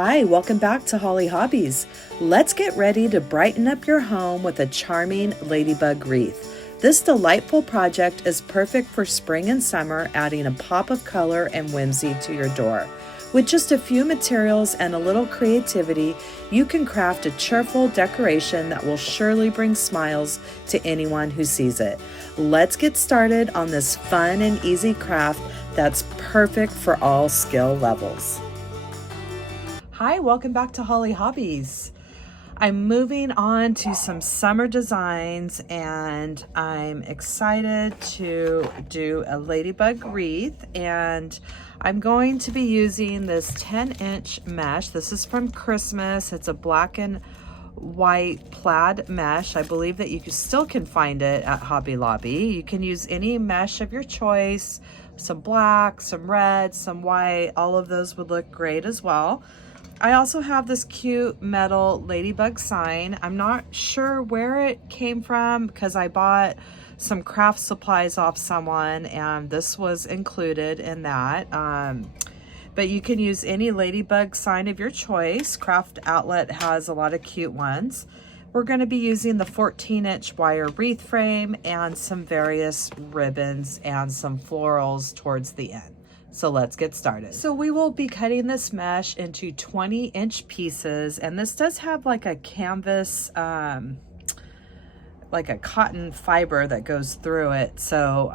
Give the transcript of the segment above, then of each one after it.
Hi, welcome back to Hollie Hobbies. Let's get ready to brighten up your home with a charming Ladybug Wreath. This delightful project is perfect for spring and summer, adding a pop of color and whimsy to your door. With just a few materials and a little creativity, you can craft a cheerful decoration that will surely bring smiles to anyone who sees it. Let's get started on this fun and easy craft that's perfect for all skill levels. Hi, welcome back to Hollie Hobbies. I'm moving on to some summer designs and I'm excited to do a Ladybug Wreath, and I'm going to be using this 10-inch mesh. This is from Christmas. It's a black and white plaid mesh. I believe that you still can find it at Hobby Lobby. You can use any mesh of your choice, some black, some red, some white. All of those would look great as well. I also have this cute metal Ladybug sign. I'm not sure where it came from because I bought some craft supplies off someone and this was included in that. But you can use any Ladybug sign of your choice. Craft Outlet has a lot of cute ones. We're going to be using the 14-inch wire wreath frame and some various ribbons and some florals towards the end. So let's get started. So we will be cutting this mesh into 20-inch pieces, and this does have like a canvas, like a cotton fiber that goes through it. So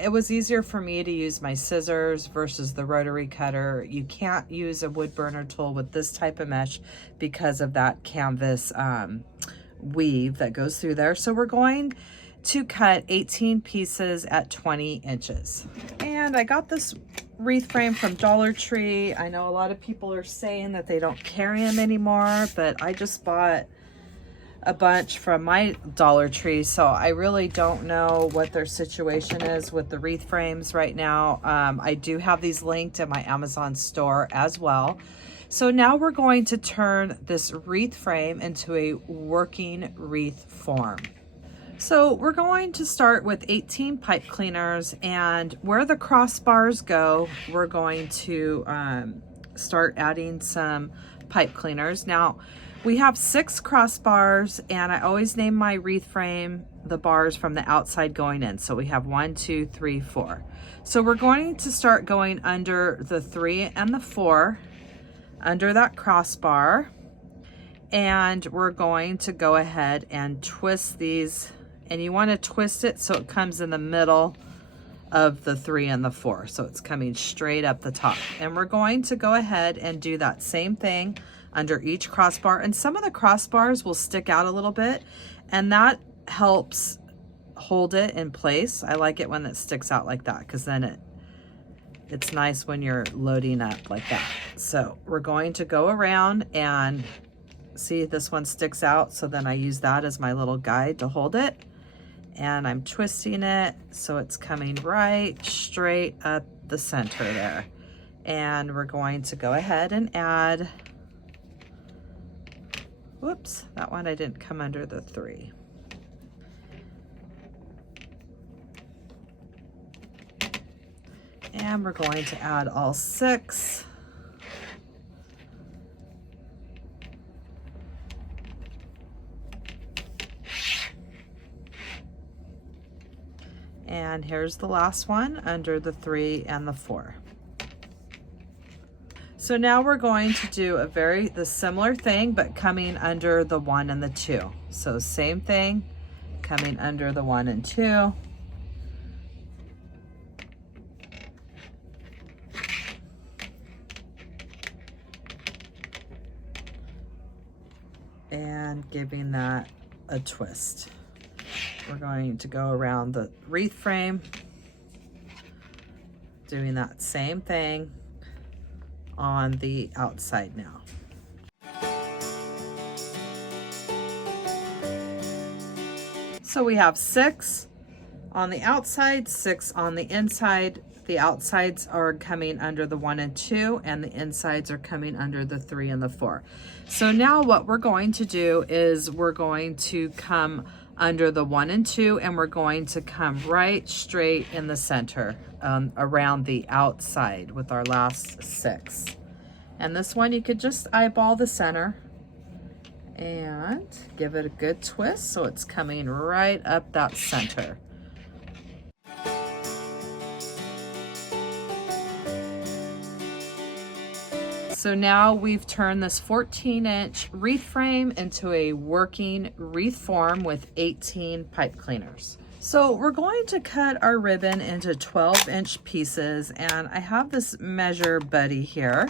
it was easier for me to use my scissors versus the rotary cutter. You can't use a wood burner tool with this type of mesh because of that canvas weave that goes through there. So we're going to cut 18 pieces at 20 inches. And I got this wreath frame from Dollar Tree. I know a lot of people are saying that they don't carry them anymore, but I just bought a bunch from my Dollar Tree, so I really don't know what their situation is with the wreath frames right now. I do have these linked in my Amazon store as well. So now we're going to turn this wreath frame into a working wreath form. So we're going to start with 18 pipe cleaners, and where the crossbars go, we're going to start adding some pipe cleaners. Now we have 6 crossbars, and I always name my wreath frame the bars from the outside going in. So we have 1, 2, 3, 4. So we're going to start going under the 3 and the 4, under that crossbar, and we're going to go ahead and twist these. And you want to twist it so it comes in the middle of the 3 and the 4. So it's coming straight up the top. And we're going to go ahead and do that same thing under each crossbar. And some of the crossbars will stick out a little bit, and that helps hold it in place. I like it when it sticks out like that because then it's nice when you're loading up like that. So we're going to go around and see if this one sticks out. So then I use that as my little guide to hold it. And I'm twisting it so it's coming right straight up the center there. And we're going to go ahead and add, whoops, that one I didn't come under the 3. And we're going to add all 6. And here's the last one under the 3 and the 4. So now we're going to do the similar thing, but coming under the 1 and the 2. So same thing, coming under the 1 and 2. And giving that a twist. We're going to go around the wreath frame, doing that same thing on the outside now. So we have 6 on the outside, 6 on the inside. The outsides are coming under the 1 and 2, and the insides are coming under the 3 and the 4. So now what we're going to do is we're going to come under the 1 and 2, and we're going to come right straight in the center around the outside with our last 6. And this one you could just eyeball the center and give it a good twist so it's coming right up that center. So now we've turned this 14-inch wreath frame into a working wreath form with 18 pipe cleaners. So we're going to cut our ribbon into 12-inch pieces, and I have this measure buddy here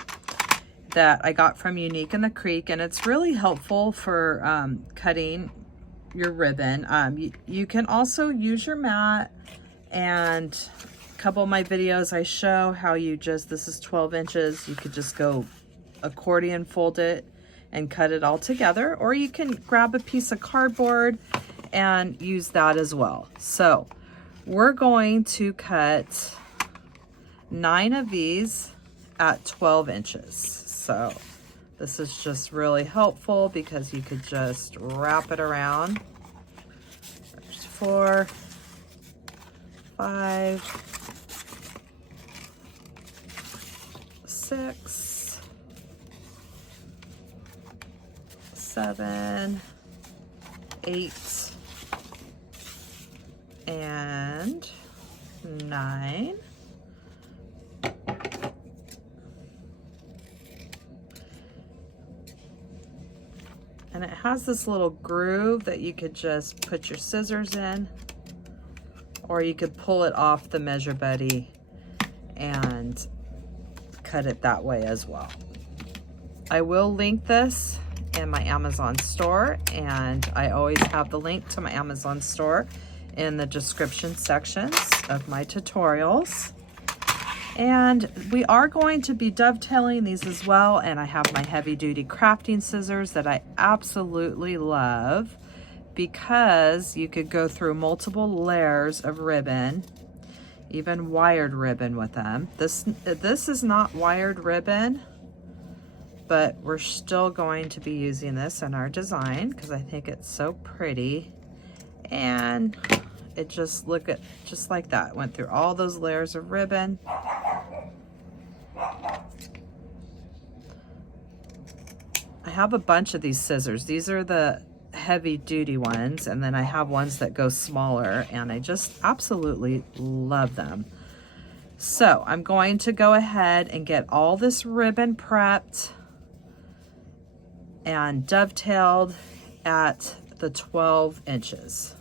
that I got from Unique in the Creek, and it's really helpful for cutting your ribbon. You can also use your mat, and a couple of my videos I show how you just, this is 12 inches, you could just go accordion fold it and cut it all together, or you can grab a piece of cardboard and use that as well. So we're going to cut 9 of these at 12 inches. So this is just really helpful because you could just wrap it around. There's 4, 5, 6, 7, 8, and 9. And it has this little groove that you could just put your scissors in, or you could pull it off the measure buddy and cut it that way as well. I will link this in my Amazon store, and I always have the link to my Amazon store in the description sections of my tutorials. And we are going to be dovetailing these as well, and I have my heavy duty crafting scissors that I absolutely love because you could go through multiple layers of ribbon, even wired ribbon with them. This is not wired ribbon, but we're still going to be using this in our design because I think it's so pretty. And it just, look at, just like that, went through all those layers of ribbon. I have a bunch of these scissors. These are the heavy duty ones, and then I have ones that go smaller, and I just absolutely love them. So I'm going to go ahead and get all this ribbon prepped and dovetailed at the 12 inches.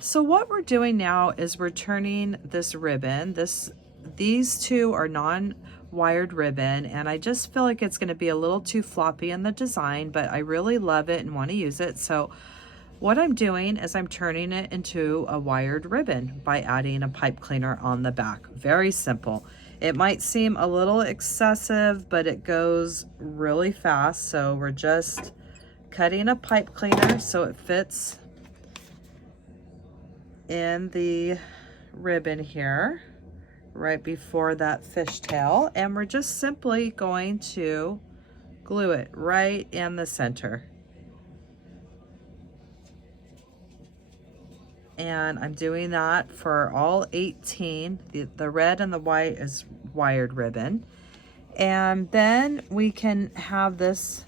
So what we're doing now is we're turning this ribbon. These two are non-wired ribbon, and I just feel like it's going to be a little too floppy in the design, but I really love it and want to use it. So what I'm doing is I'm turning it into a wired ribbon by adding a pipe cleaner on the back. Very simple. It might seem a little excessive, but it goes really fast. So we're just cutting a pipe cleaner so it fits in the ribbon here right before that fishtail, and we're just simply going to glue it right in the center. And I'm doing that for all 18. The red and the white is wired ribbon, and then we can have this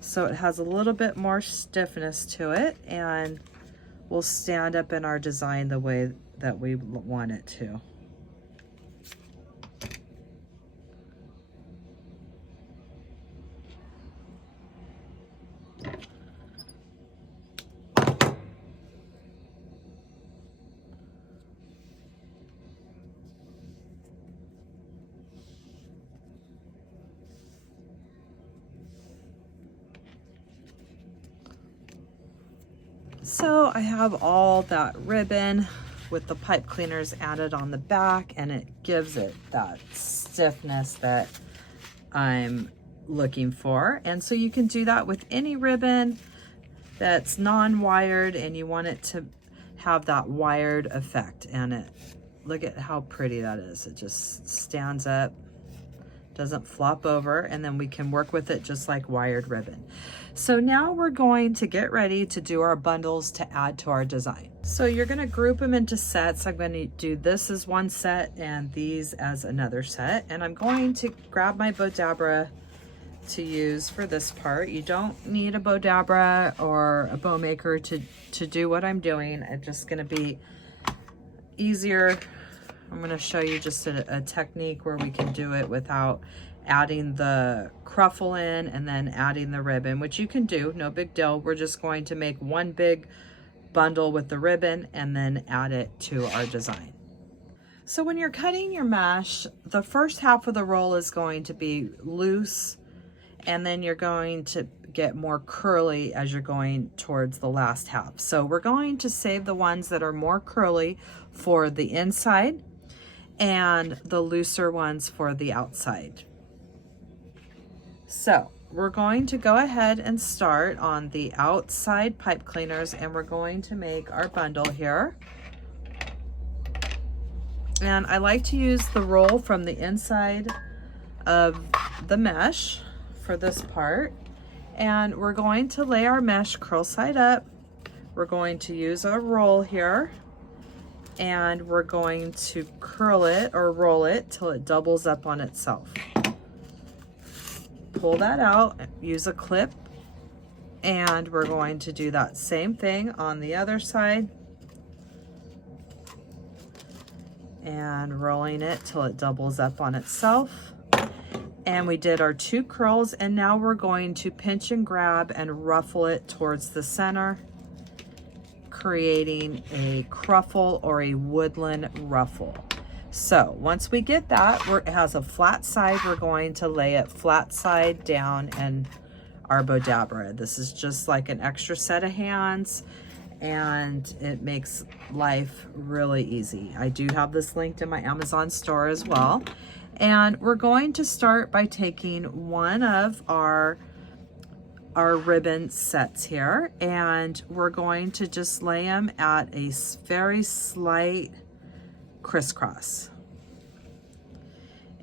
so it has a little bit more stiffness to it, and will stand up in our design the way that we want it to. So I have all that ribbon with the pipe cleaners added on the back, and it gives it that stiffness that I'm looking for. And so you can do that with any ribbon that's non-wired and you want it to have that wired effect. And look at how pretty that is. It just stands up doesn't flop over, and then we can work with it just like wired ribbon. So now we're going to get ready to do our bundles to add to our design. So you're going to group them into sets. I'm going to do this as one set and these as another set, and I'm going to grab my Bodabra to use for this part. You don't need a Bodabra or a bow maker to do what I'm doing. It's just going to be easier. I'm going to show you just a technique where we can do it without adding the Ruffle in and then adding the ribbon, which you can do, no big deal. We're just going to make one big bundle with the ribbon and then add it to our design. So when you're cutting your mesh, the first half of the roll is going to be loose, and then you're going to get more curly as you're going towards the last half. So we're going to save the ones that are more curly for the inside and the looser ones for the outside. So we're going to go ahead and start on the outside pipe cleaners, and we're going to make our bundle here. And I like to use the roll from the inside of the mesh for this part. And we're going to lay our mesh curl side up. We're going to use a roll here, and we're going to curl it or roll it till it doubles up on itself. Pull that out, use a clip, and we're going to do that same thing on the other side, and rolling it till it doubles up on itself. And we did our 2 curls, and now we're going to pinch and grab and ruffle it towards the center, creating a Ruffle or a Woodland ruffle. So once we get that, it has a flat side, we're going to lay it flat side down in our Bodabra. This is just like an extra set of hands, and it makes life really easy. I do have this linked in my Amazon store as well. And we're going to start by taking one of our ribbon sets here, and we're going to just lay them at a very slight crisscross.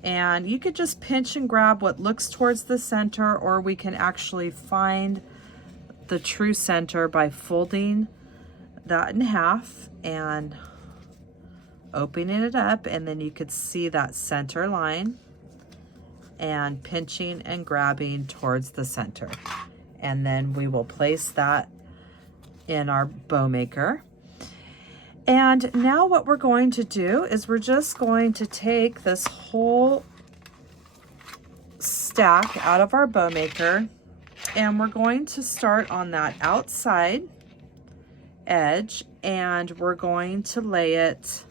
And you could just pinch and grab what looks towards the center, or we can actually find the true center by folding that in half and opening it up, and then you could see that center line and pinching and grabbing towards the center. And then we will place that in our bow maker. And now what we're going to do is we're just going to take this whole stack out of our bow maker, and we're going to start on that outside edge, and we're going to lay it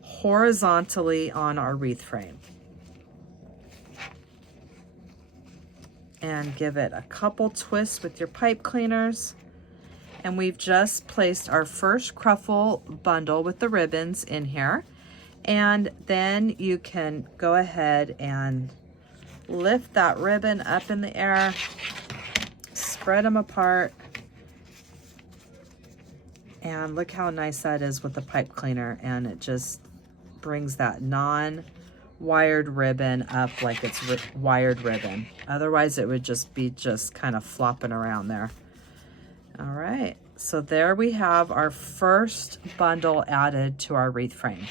horizontally on our wreath frame. And give it a couple twists with your pipe cleaners. And we've just placed our first Ruffle bundle with the ribbons in here. And then you can go ahead and lift that ribbon up in the air, spread them apart, and look how nice that is with the pipe cleaner. And it just brings that non-wired ribbon up like it's wired ribbon. Otherwise it would just be kind of flopping around there. All right, so there we have our first bundle added to our wreath frame.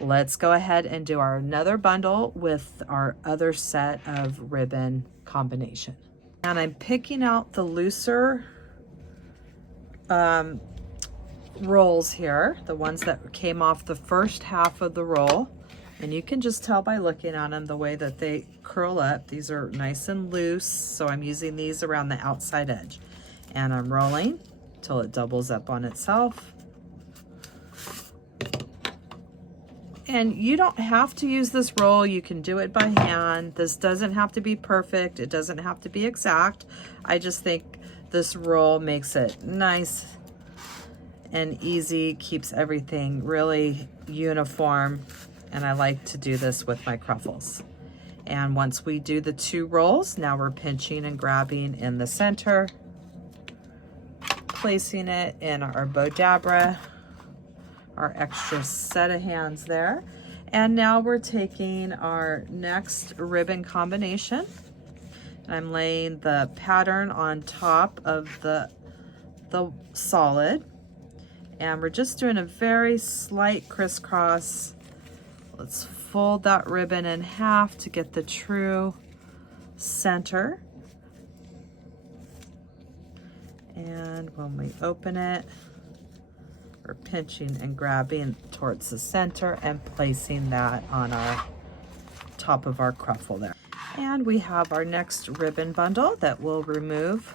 Let's go ahead and do another bundle with our other set of ribbon combination. And I'm picking out the looser rolls here, the ones that came off the first half of the roll. And you can just tell by looking at them the way that they curl up. These are nice and loose, so I'm using these around the outside edge. And I'm rolling till it doubles up on itself. And you don't have to use this roll, you can do it by hand. This doesn't have to be perfect, it doesn't have to be exact. I just think this roll makes it nice and easy, keeps everything really uniform, and I like to do this with my Ruffles. And once we do the 2 rolls, now we're pinching and grabbing in the center, placing it in our Bodabra, our extra set of hands there. And now we're taking our next ribbon combination. I'm laying the pattern on top of the solid. And we're just doing a very slight crisscross. Let's fold that ribbon in half to get the true center. And when we open it, we're pinching and grabbing towards the center and placing that on our top of our ruffle there. And we have our next ribbon bundle that we'll remove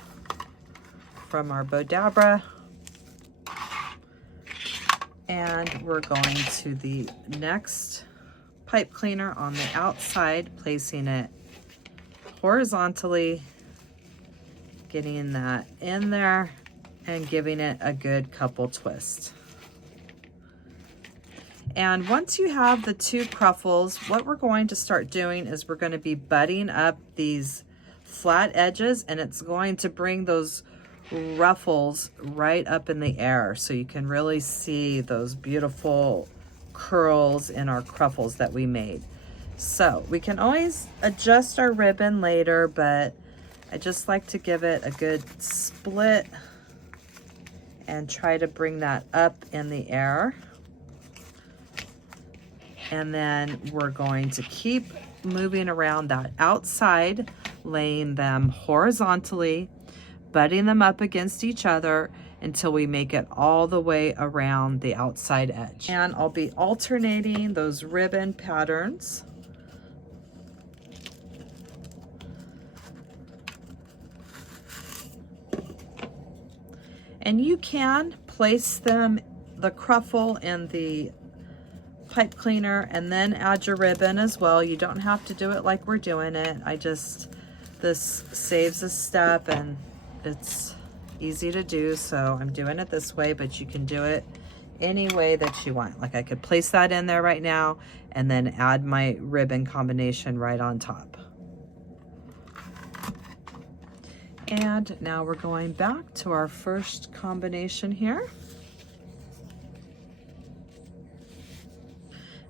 from our Bodabra. And we're going to the next pipe cleaner on the outside, placing it horizontally, getting that in there and giving it a good couple twists. And once you have the two ruffles, what we're going to start doing is we're going to be butting up these flat edges, and it's going to bring those ruffles right up in the air so you can really see those beautiful curls in our ruffles that we made. So we can always adjust our ribbon later, but I just like to give it a good split and try to bring that up in the air. And then we're going to keep moving around that outside, laying them horizontally, butting them up against each other until we make it all the way around the outside edge. And I'll be alternating those ribbon patterns. And you can place them, the ruffle and the pipe cleaner, and then add your ribbon as well. You don't have to do it like we're doing it. This saves a step and it's easy to do, so I'm doing it this way, but you can do it any way that you want. Like I could place that in there right now and then add my ribbon combination right on top. And now we're going back to our first combination here.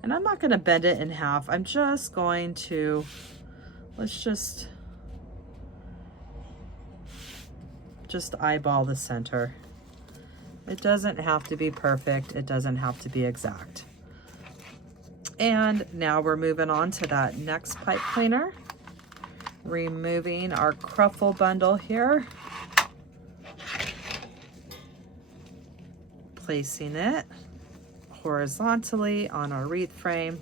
And I'm not going to bend it in half. I'm just going to, let's just eyeball the center. It doesn't have to be perfect. It doesn't have to be exact. And now we're moving on to that next pipe cleaner. Removing our ruffle bundle here. Placing it horizontally on our wreath frame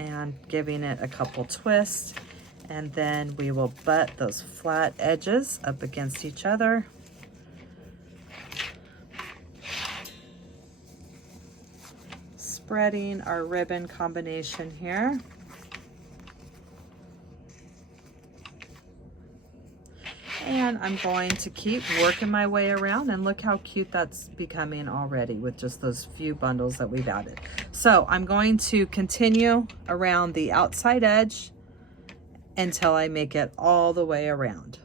and giving it a couple twists. And then we will butt those flat edges up against each other. Spreading our ribbon combination here. And I'm going to keep working my way around, and look how cute that's becoming already with just those few bundles that we've added. So I'm going to continue around the outside edge until I make it all the way around.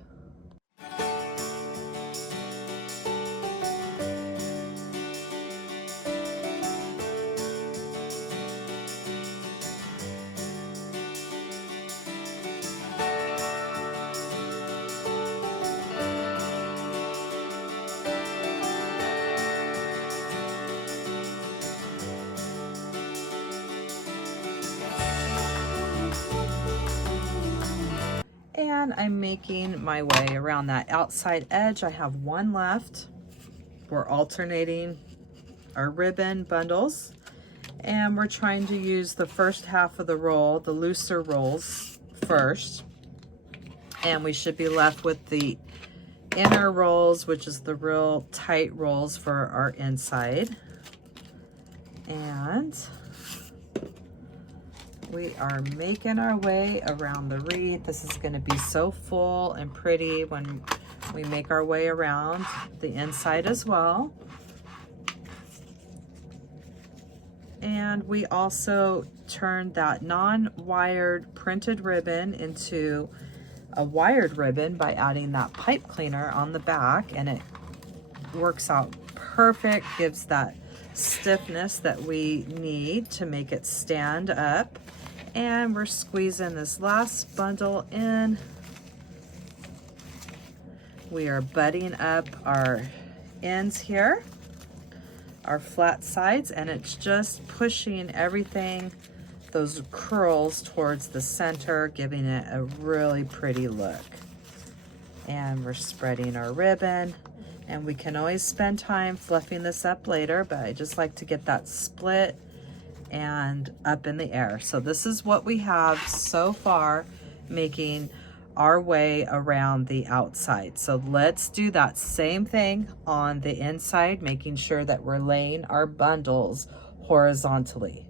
And I'm making my way around that outside edge. I have one left. We're alternating our ribbon bundles, and we're trying to use the first half of the roll, the looser rolls first, and we should be left with the inner rolls, which is the real tight rolls for our inside. And we are making our way around the wreath. This is going to be so full and pretty when we make our way around the inside as well. And we also turned that non-wired printed ribbon into a wired ribbon by adding that pipe cleaner on the back, and it works out perfect, gives that stiffness that we need to make it stand up. And we're squeezing this last bundle in. We are butting up our ends here, our flat sides, and it's just pushing everything, those curls, towards the center, giving it a really pretty look. And we're spreading our ribbon, and we can always spend time fluffing this up later, but I just like to get that split and up in the air. So this is what we have so far, making our way around the outside. So let's do that same thing on the inside, making sure that we're laying our bundles horizontally.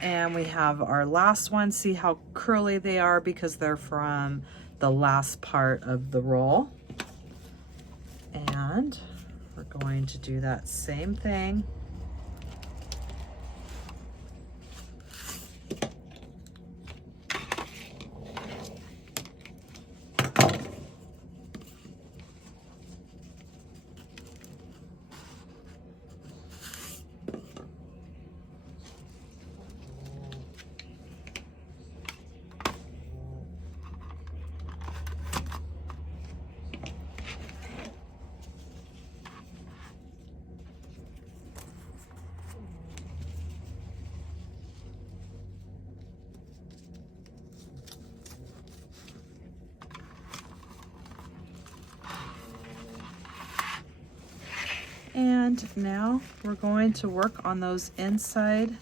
And we have our last one. See how curly they are because they're from the last part of the roll. And we're going to do that same thing. And now we're going to work on those inside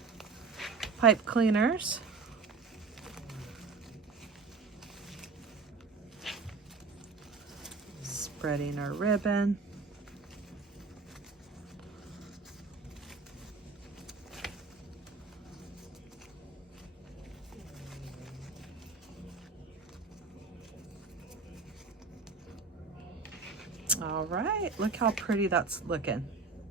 pipe cleaners. Spreading our ribbon. All right, look how pretty that's looking.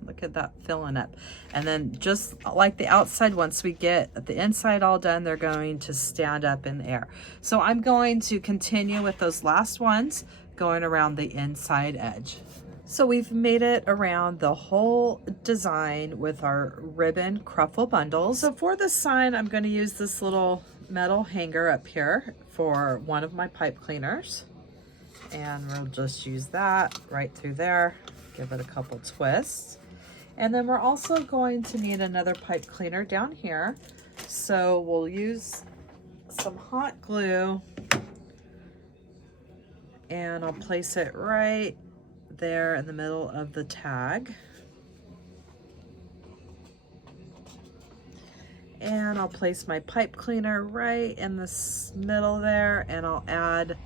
Look at that filling up. And then just like the outside, once we get the inside all done, they're going to stand up in the air. So I'm going to continue with those last ones, going around the inside edge. So we've made it around the whole design with our ribbon Ruffle bundles. So for the sign, I'm going to use this little metal hanger up here for one of my pipe cleaners. And we'll just use that right through there, give it a couple twists. And then we're also going to need another pipe cleaner down here. So we'll use some hot glue and I'll place it right there in the middle of the tag. And I'll place my pipe cleaner right in this middle there, and I'll add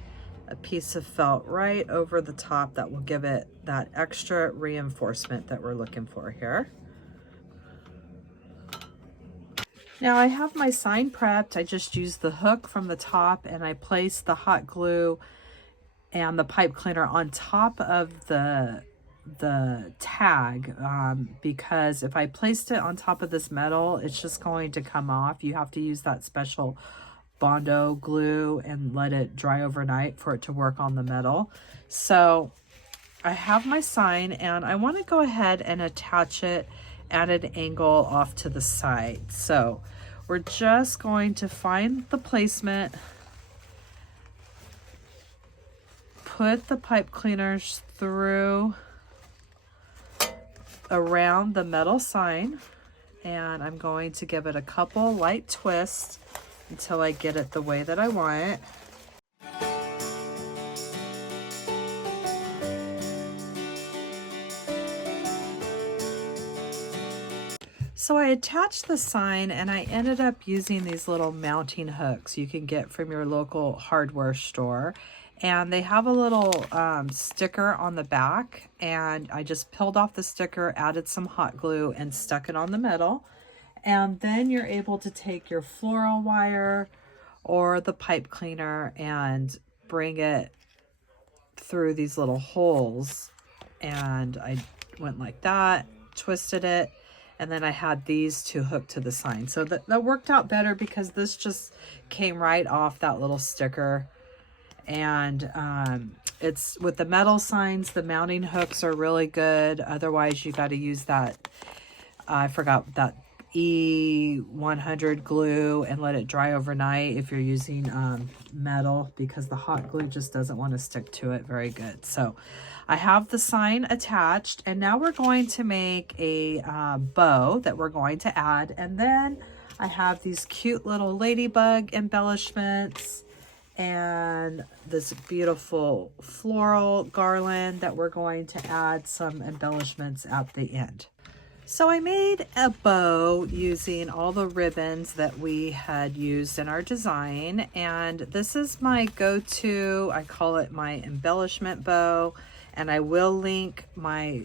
a piece of felt right over the top that will give it that extra reinforcement that we're looking for here. Now I have my sign prepped. I just used the hook from the top and I placed the hot glue and the pipe cleaner on top of the tag because if I placed it on top of this metal, it's just going to come off. You have to use that special Bondo glue and let it dry overnight for it to work on the metal. So I have my sign and I want to go ahead and attach it at an angle off to the side. So we're just going to find the placement, put the pipe cleaners through around the metal sign, and I'm going to give it a couple light twists until I get it the way that I want it. So I attached the sign and I ended up using these little mounting hooks you can get from your local hardware store. And they have a little sticker on the back, and I just peeled off the sticker, added some hot glue, and stuck it on the metal. And then you're able to take your floral wire or the pipe cleaner and bring it through these little holes. And I went like that, twisted it, and then I had these two hooked to the sign. So that worked out better because this just came right off that little sticker. And it's with the metal signs, the mounting hooks are really good. Otherwise you got to use that I forgot that E100 glue and let it dry overnight if you're using metal, because the hot glue just doesn't want to stick to it very good. So I have the sign attached, and now we're going to make a bow that we're going to add. And then I have these cute little ladybug embellishments and this beautiful floral garland that we're going to add some embellishments at the end. So I made a bow using all the ribbons that we had used in our design, and this is my go-to. I call it my embellishment bow, and I will link my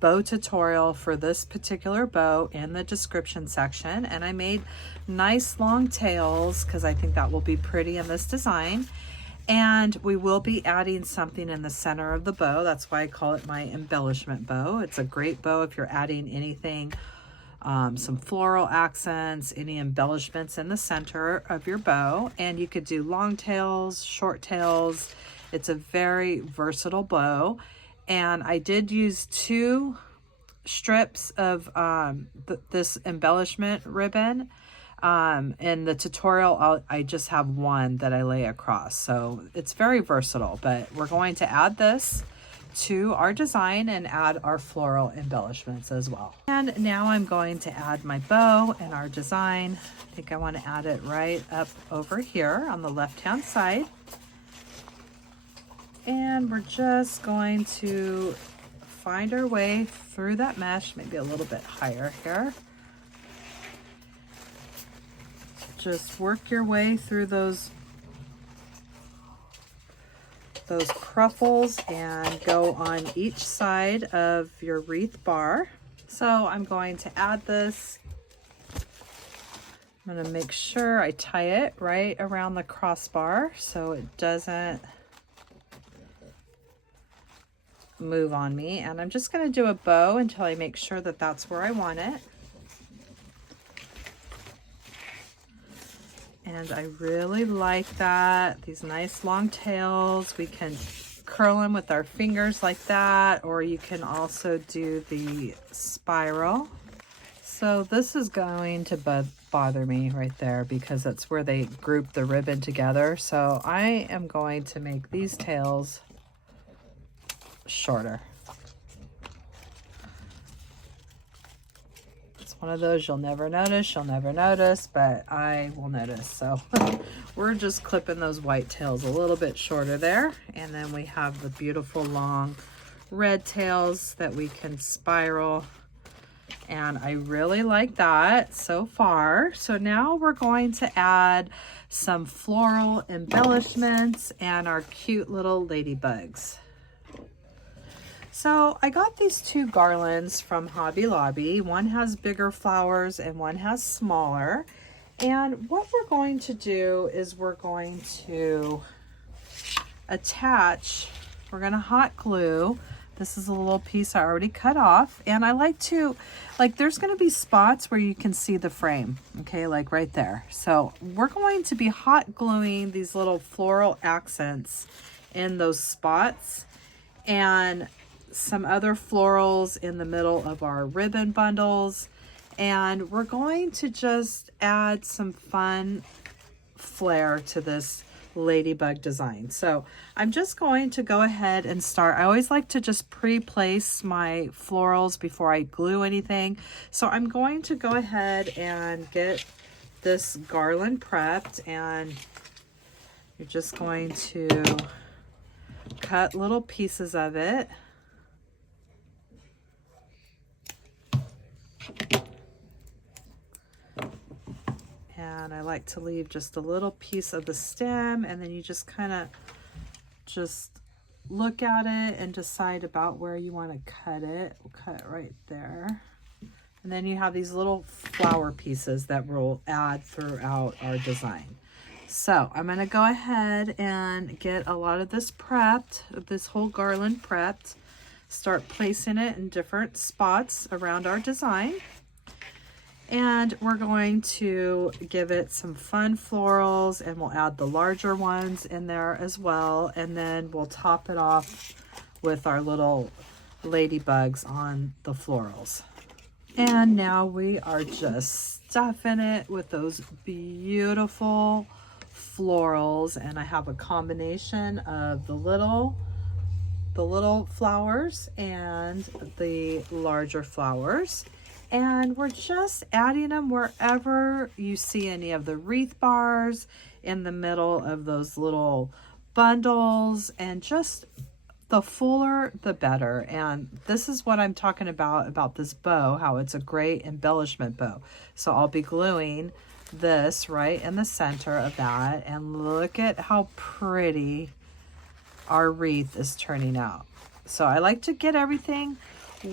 bow tutorial for this particular bow in the description section. And I made nice long tails because I think that will be pretty in this design. And we will be adding something in the center of the bow. That's why I call it my embellishment bow. It's a great bow if you're adding anything, some floral accents, any embellishments in the center of your bow. And you could do long tails, short tails. It's a very versatile bow. And I did use 2 strips of this embellishment ribbon. In the tutorial, I just have 1 that I lay across. So it's very versatile, but we're going to add this to our design and add our floral embellishments as well. And now I'm going to add my bow and our design. I think I want to add it right up over here on the left-hand side. And we're just going to find our way through that mesh, maybe a little bit higher here. Just work your way through those cruffles and go on each side of your wreath bar. So I'm going to add this. I'm going to make sure I tie it right around the crossbar so it doesn't move on me. And I'm just going to do a bow until I make sure that that's where I want it. And I really like that. These nice long tails. We can curl them with our fingers like that, or you can also do the spiral. So this is going to bother me right there because that's where they group the ribbon together. So I am going to make these tails shorter. One of those you'll never notice, but I will notice. So we're just clipping those white tails a little bit shorter there, and then we have the beautiful long red tails that we can spiral, and I really like that so far. So now we're going to add some floral embellishments and our cute little ladybugs. So I got these 2 garlands from Hobby Lobby. One has bigger flowers and one has smaller. And what we're going to do is we're going to attach, we're going to hot glue. This is a little piece I already cut off. And I like to, there's going to be spots where you can see the frame, okay, like right there. So we're going to be hot gluing these little floral accents in those spots, and some other florals in the middle of our ribbon bundles. And we're going to just add some fun flair to this ladybug design. So I'm just going to go ahead and start. I always like to just pre-place my florals before I glue anything. So I'm going to go ahead and get this garland prepped, and you're just going to cut little pieces of it. And I like to leave just a little piece of the stem, and then you just kind of just look at it and decide about where you want to cut it. We'll cut it right there. And then you have these little flower pieces that we'll add throughout our design. So I'm going to go ahead and get a lot of this prepped, this whole garland prepped, start placing it in different spots around our design. And we're going to give it some fun florals, and we'll add the larger ones in there as well. And then we'll top it off with our little ladybugs on the florals. And now we are just stuffing it with those beautiful florals. And I have a combination of the little flowers and the larger flowers. And we're just adding them wherever you see any of the wreath bars in the middle of those little bundles, and just the fuller the better. And this is what I'm talking about this bow, how it's a great embellishment bow. So I'll be gluing this right in the center of that, and look at how pretty our wreath is turning out. So I like to get everything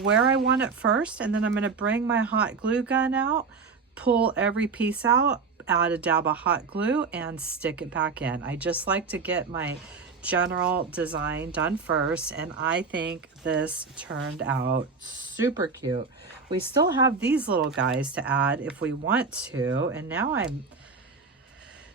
where I want it first, and then I'm going to bring my hot glue gun out, pull every piece out, add a dab of hot glue, and stick it back in. I just like to get my general design done first, and I think this turned out super cute. We still have these little guys to add if we want to, and now I'm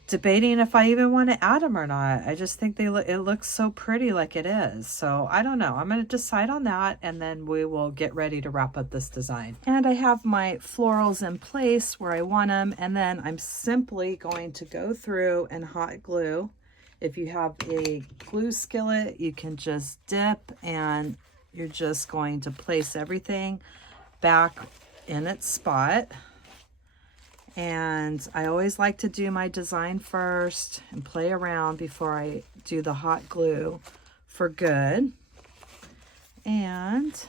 debating if I even want to add them or not. I just think it looks so pretty like it is. So I don't know. I'm going to decide on that, and then we will get ready to wrap up this design. And I have my florals in place where I want them, and then I'm simply going to go through and hot glue. If you have a glue skillet, you can just dip, and you're just going to place everything back in its spot. And I always like to do my design first and play around before I do the hot glue for good. And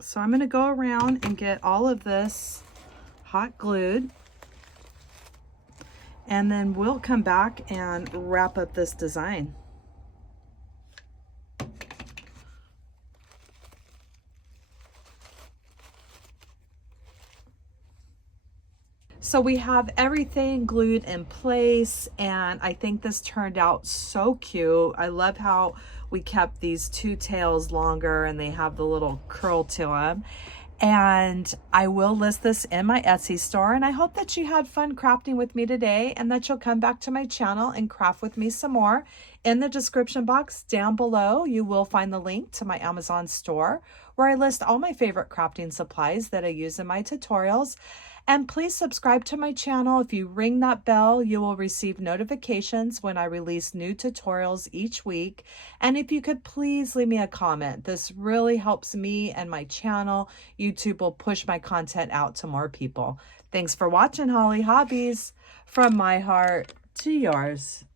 so I'm going to go around and get all of this hot glued, and then we'll come back and wrap up this design. So we have everything glued in place, and I think this turned out so cute. I love how we kept these two tails longer, and they have the little curl to them. And I will list this in my Etsy store, and I hope that you had fun crafting with me today, and that you'll come back to my channel and craft with me some more. In the description box down below, you will find the link to my Amazon store, where I list all my favorite crafting supplies that I use in my tutorials. And please subscribe to my channel. If you ring that bell, you will receive notifications when I release new tutorials each week. And if you could please leave me a comment. This really helps me and my channel. YouTube will push my content out to more people. Thanks for watching, Hollie Hobbies. From my heart to yours.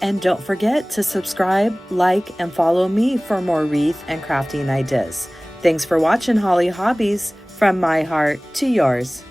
And don't forget to subscribe, like, and follow me for more wreath and crafting ideas. Thanks for watching, Hollie Hobbies. From my heart to yours.